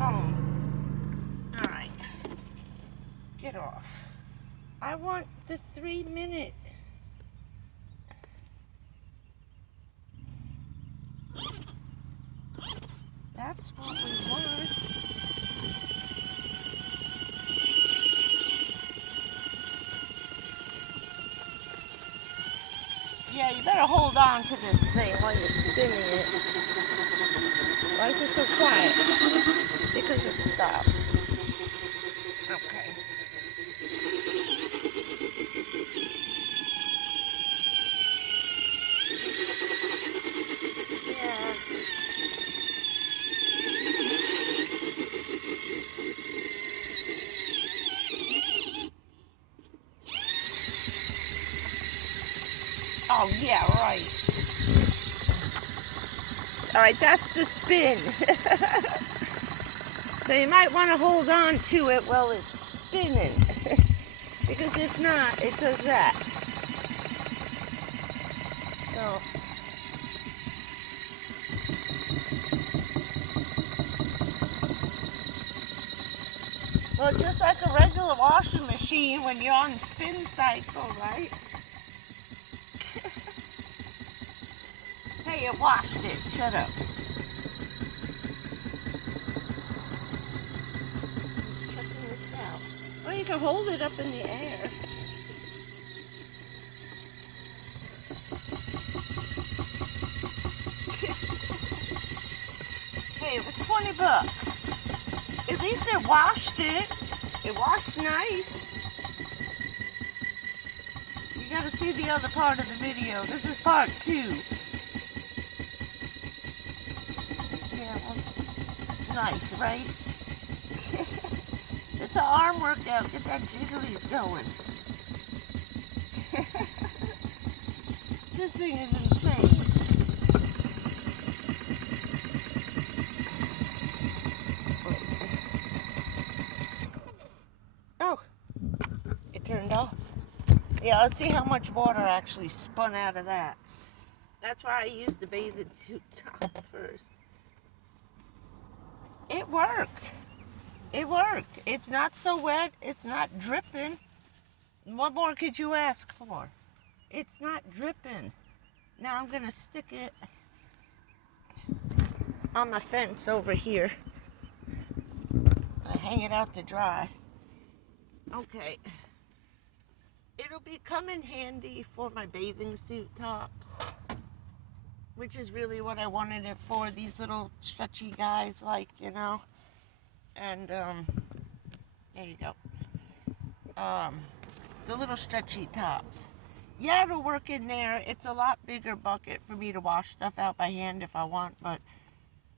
phone. Alright. Get off. I want the 3-minute. That's what we want. Yeah, you better hold on to this thing while you're spinning it. Why is it so quiet? Because it stopped. Okay. Yeah. Oh, yeah, right. All right, that's the spin. So you might want to hold on to it while it's spinning. Because if not, it does that. So. Well, just like a regular washing machine when you're on spin cycle, right? Hey, it washed it. Shut up. Checking this out. Well, you can hold it up in the air. Hey, it was $20. At least it washed it. It washed nice. You gotta see the other part of the video. This is part 2. Yeah, well, nice, right? It's an arm workout. Get that jigglies going. This thing is insane. Oh, it turned off. Yeah, let's see how much water actually spun out of that. That's why I used the bathing suit top first. It worked. It worked. It's not so wet. It's not dripping. What more could you ask for? It's not dripping. Now I'm going to stick it on my fence over here. I hang it out to dry. Okay. It'll come in handy for my bathing suit tops, which is really what I wanted it for. These little stretchy guys, like, you know. And, there you go. The little stretchy tops. Yeah, it'll work in there. It's a lot bigger bucket for me to wash stuff out by hand if I want, but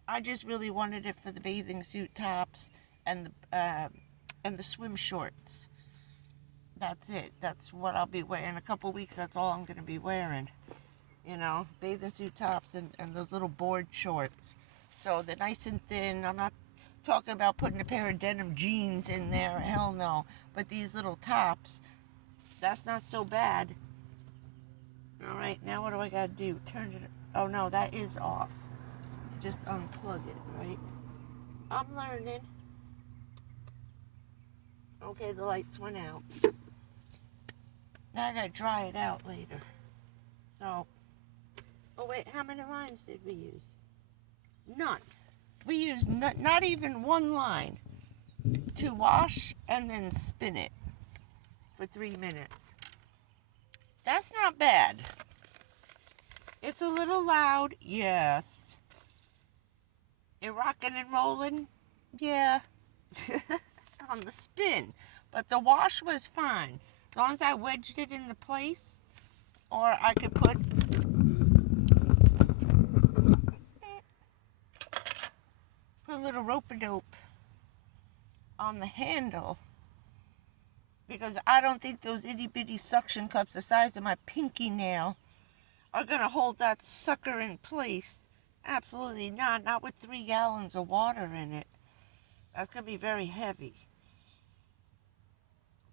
I just really wanted it for the bathing suit tops and the swim shorts. That's it. That's what I'll be wearing. In a couple weeks, that's all I'm going to be wearing. You know, bathing suit tops and those little board shorts. So they're nice and thin. I'm not talking about putting a pair of denim jeans in there. Hell no. But these little tops, that's not so bad. All right, now what do I got to do? Turn it. Oh, no, that is off. Just unplug it, right? I'm learning. Okay, the lights went out. Now I got to dry it out later. So, oh wait, how many lines did we use? None. We used not even one line to wash and then spin it for 3 minutes. That's not bad. It's a little loud, yes. It rocking and rolling, yeah. On the spin. But the wash was fine. As long as I wedged it into place, or I could put a little rope-a-dope on the handle, because I don't think those itty-bitty suction cups the size of my pinky nail are going to hold that sucker in place. Absolutely not. Not with 3 gallons of water in it. That's going to be very heavy.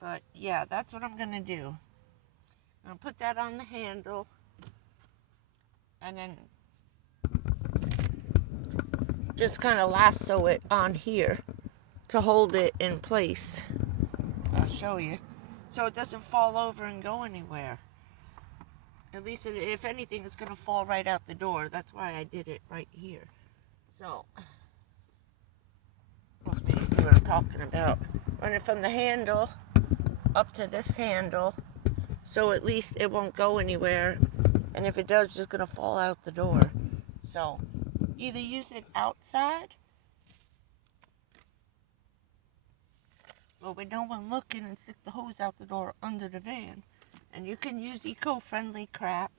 But, yeah, that's what I'm going to do. I'm going to put that on the handle. And then just kind of lasso it on here to hold it in place. I'll show you. So it doesn't fall over and go anywhere. At least, if anything, it's going to fall right out the door. That's why I did it right here. So, hopefully you see what I'm talking about. Run it from the handle up to this handle, so at least it won't go anywhere. And if it does, it's just going to fall out the door. So, either use it outside, or with no one looking, and stick the hose out the door under the van. And you can use eco-friendly crap.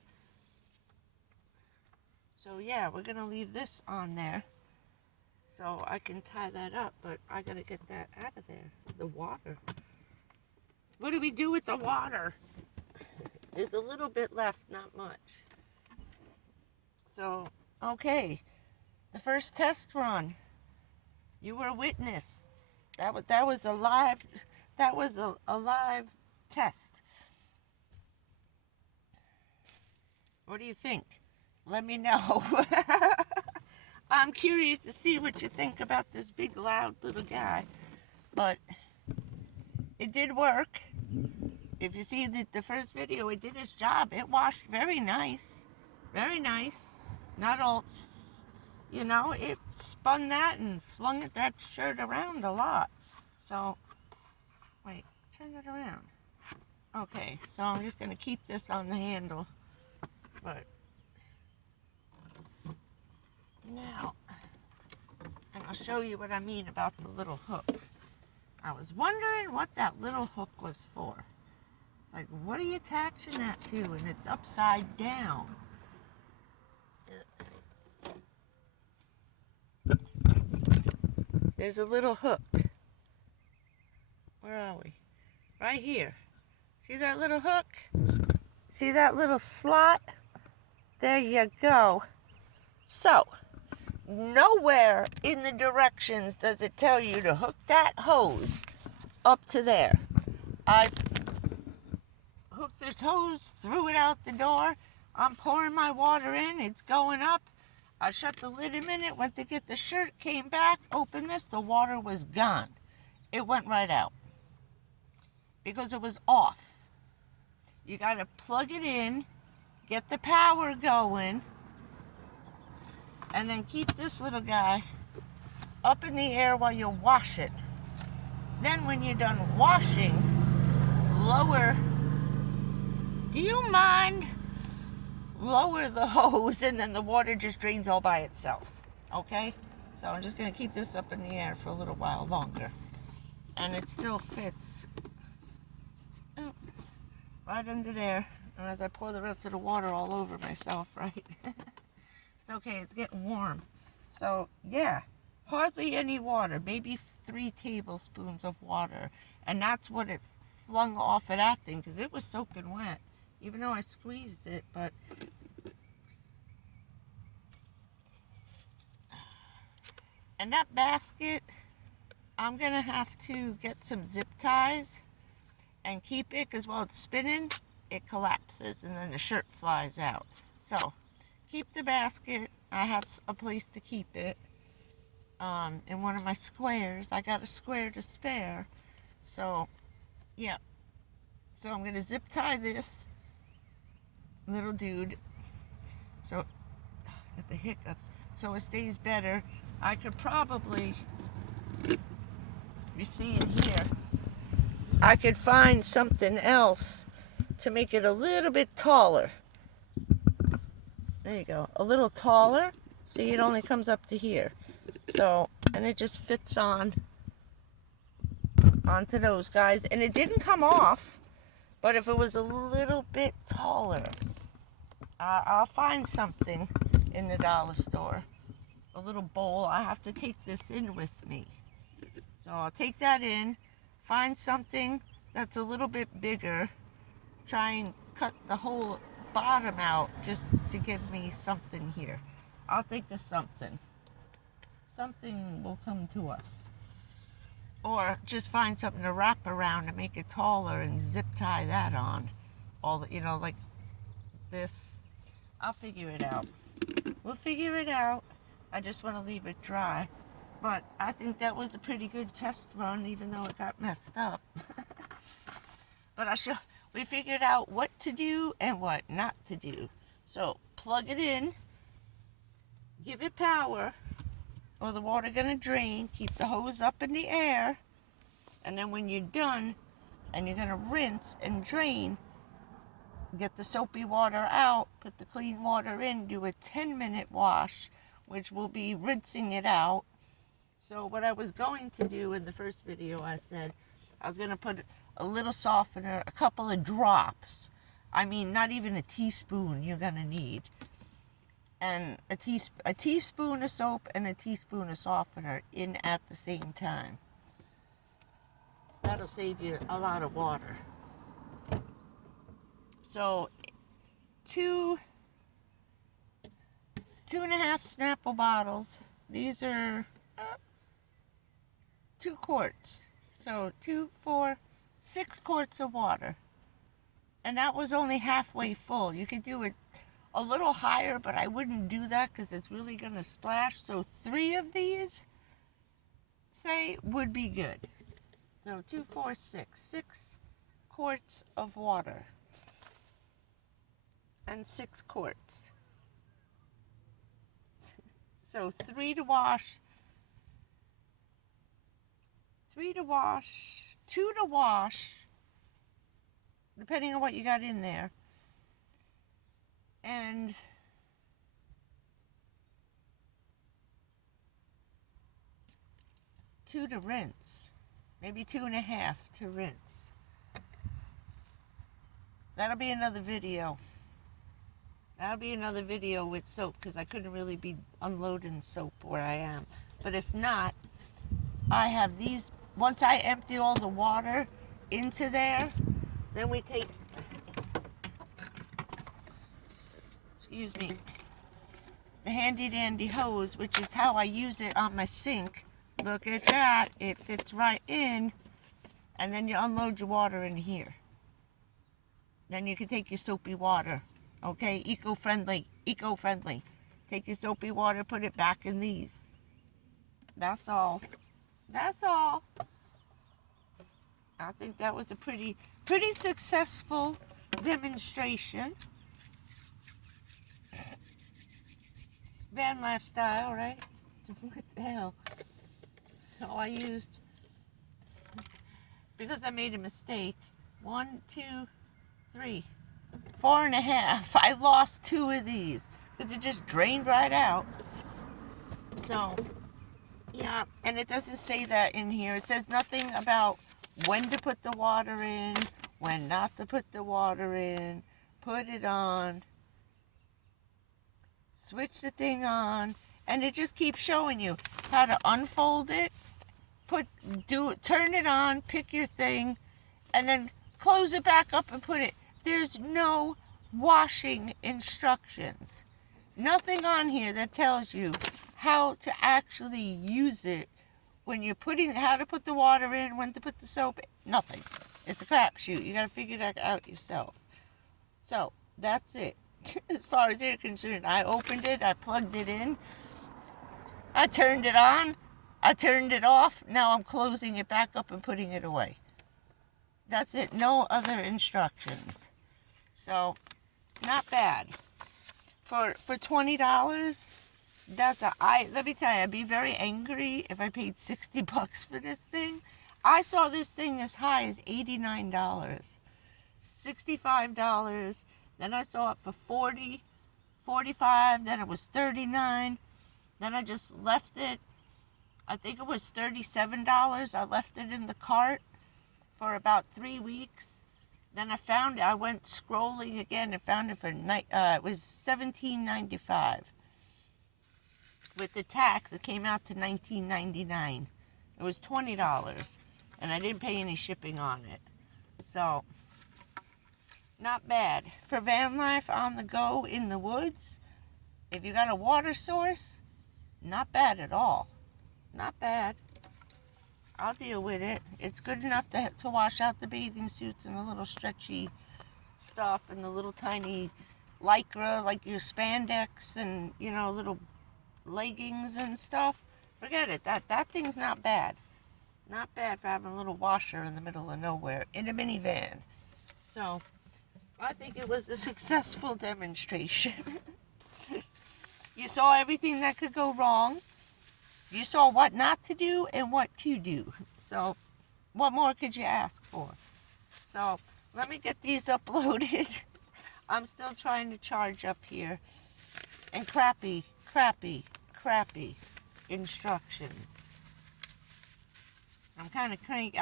So yeah, we're going to leave this on there so I can tie that up, but I got to get that out of there, the water. What do we do with the water? There's a little bit left, not much. So, okay, the first test run. You were a witness. That was a live test. What do you think? Let me know. I'm curious to see what you think about this big, loud little guy. But it did work. If you see the first video, it did its job. It washed very nice. Very nice. Not all, you know, it spun that and flung that shirt around a lot. So, wait, turn it around. Okay, so I'm just going to keep this on the handle. But now, and I'll show you what I mean about the little hook. I was wondering what that little hook was for. It's like, what are you attaching that to? And it's upside down. There's a little hook. Where are we? Right here. See that little hook? See that little slot? There you go. So, nowhere in the directions does it tell you to hook that hose up to there. I hooked the hose, threw it out the door. I'm pouring my water in. It's going up. I shut the lid a minute, went to get the shirt, came back, opened this. The water was gone. It went right out because it was off. You got to plug it in, get the power going, and then keep this little guy up in the air while you wash it. Then when you're done washing, lower, do you mind? Lower the hose and then the water just drains all by itself. Okay? So I'm just going to keep this up in the air for a little while longer. And it still fits. Oh, right under there. And as I pour the rest of the water all over myself, right? It's okay, it's getting warm. So, yeah, hardly any water, maybe 3 tablespoons of water. And that's what it flung off of that thing, because it was soaking wet. Even though I squeezed it, but... And that basket, I'm going to have to get some zip ties and keep it, because while it's spinning, it collapses, and then the shirt flies out. So, keep the basket. I have a place to keep it in one of my squares. I got a square to spare. So, yeah. So, I'm going to zip tie this little dude. So, get the hiccups. So, it stays better. I could probably, you see in here, I could find something else to make it a little bit taller. There you go. A little taller. See, it only comes up to here. So, and it just fits onto those guys. And it didn't come off, but if it was a little bit taller, I'll find something in the dollar store. A little bowl. I have to take this in with me. So I'll take that in, find something that's a little bit bigger, try and cut the whole bottom out just to give me something here. I'll think of something. Something will come to us. Or just find something to wrap around and make it taller and zip tie that on. All the, you know, like this. I'll figure it out. We'll figure it out. I just want to leave it dry. But I think that was a pretty good test run, even though it got messed up. But we figured out what to do and what not to do. So plug it in, give it power, or the water gonna drain. Keep the hose up in the air, and then when you're done and you're gonna rinse and drain, get the soapy water out, put the clean water in, do a 10-minute wash, which will be rinsing it out. So what I was going to do in the first video, I said I was going to put a little softener, a couple of drops. I mean, not even a teaspoon you're going to need. And a teaspoon of soap and a teaspoon of softener in at the same time. That'll save you a lot of water. So 2.5 Snapple bottles. These are 2 quarts. So 2, 4, 6 quarts of water. And that was only halfway full. You could do it a little higher, but I wouldn't do that because it's really going to splash. So 3 of these, say, would be good. So 2, 4, 6. 6 quarts of water. And 6 quarts. So 3 to wash. 3 to wash. 2 to wash. Depending on what you got in there. And 2 to rinse. Maybe 2.5 to rinse. That'll be another video. That'll be another video with soap because I couldn't really be unloading soap where I am. But if not, I have these. Once I empty all the water into there, then we take, excuse me, the handy dandy hose, which is how I use it on my sink. Look at that. It fits right in. And then you unload your water in here. Then you can take your soapy water. Okay, eco-friendly, eco-friendly. Take your soapy water, put it back in these. That's all. That's all. I think that was a pretty successful demonstration. Van lifestyle, right? What the hell? So I used, because I made a mistake, 1, 2, 3, 4.5. I lost 2 of these because it just drained right out. So, yeah, and it doesn't say that in here. It says nothing about when to put the water in, when not to put the water in, put it on, switch the thing on, and it just keeps showing you how to unfold it, turn it on, pick your thing, and then close it back up and put it. There's no washing instructions. Nothing on here that tells you how to actually use it when you're how to put the water in, when to put the soap in. Nothing. It's a crapshoot. You got to figure that out yourself. So, that's it. As far as they're concerned, I opened it, I plugged it in, I turned it on, I turned it off, now I'm closing it back up and putting it away. That's it. No other instructions. So, not bad. For $20, let me tell you, I'd be very angry if I paid $60 for this thing. I saw this thing as high as $89, $65, then I saw it for $40, $45, then it was $39, then I just left it. I think it was $37. I left it in the cart for about 3 weeks. Then I found it. I went scrolling again and found it for it was $17.95. With the tax, it came out to $19.99. It was $20, and I didn't pay any shipping on it. So, not bad. For van life on the go in the woods, if you got a water source, not bad at all. Not bad. I'll deal with it. It's good enough to wash out the bathing suits and the little stretchy stuff and the little tiny lycra, like your spandex and, little leggings and stuff, forget it. That thing's not bad. Not bad for having a little washer in the middle of nowhere in a minivan. So, I think it was a successful demonstration. You saw everything that could go wrong. You saw what not to do and what to do. So, what more could you ask for? So, let me get these uploaded. I'm still trying to charge up here. And crappy instructions. I'm kind of cranky.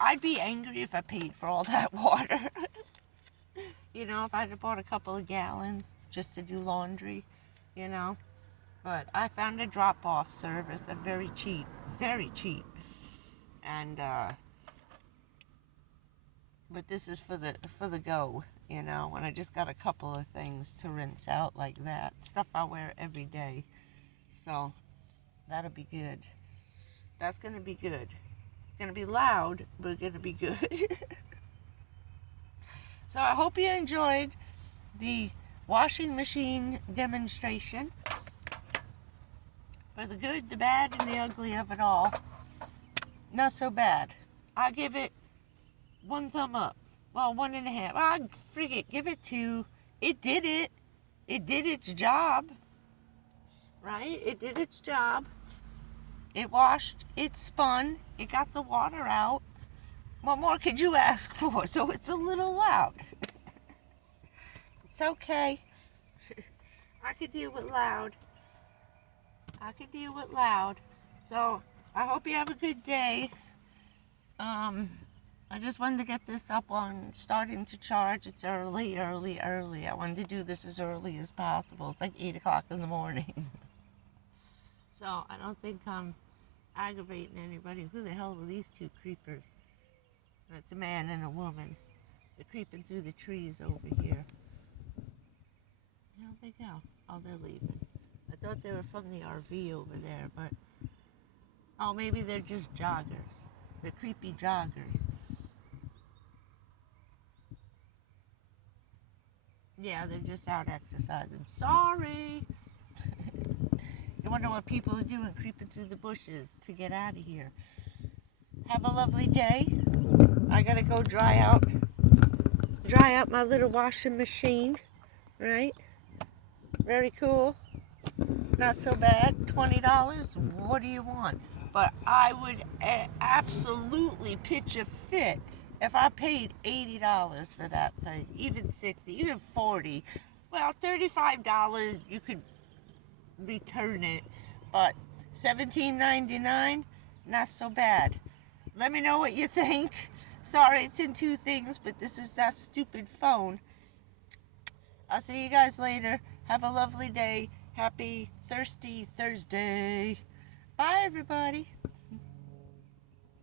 I'd be angry if I paid for all that water. You know, if I'd have bought a couple of gallons just to do laundry, you know. But I found a drop-off service, very cheap. And but this is for the go, you know. And I just got a couple of things to rinse out like that, stuff I wear every day. So that'll be good. That's gonna be good. It's gonna be loud, but gonna be good. So I hope you enjoyed the washing machine demonstration. For the good, the bad, and the ugly of it all. Not so bad. I give it 1 thumb up. Well, 1.5. I forget, give it 2. It did it. It did its job. Right? It did its job. It washed, it spun, it got the water out. What more could you ask for? So it's a little loud. It's okay. I could deal with loud. So I hope you have a good day. I just wanted to get this up on starting to charge. It's early. I wanted to do this as early as possible. It's like 8 o'clock in the morning. So I don't think I'm aggravating anybody. Who the hell are these 2 creepers? It's a man and a woman. They're creeping through the trees over here. Where'd they go? Oh, they're leaving. I thought they were from the RV over there, but... Oh, maybe they're just joggers. They're creepy joggers. Yeah, they're just out exercising. Sorry! You wonder what people are doing creeping through the bushes to get out of here. Have a lovely day. I gotta go dry out my little washing machine, right? Very cool. Not so bad. $20. What do you want? But I would absolutely pitch a fit if I paid $80 for that thing, even $60, even $40. Well, $35 you could return it, but $17.99, not so bad. Let me know what you think. Sorry, it's in 2 things, but this is that stupid phone. I'll see you guys later. Have a lovely day. Happy Thirsty Thursday. Bye, everybody.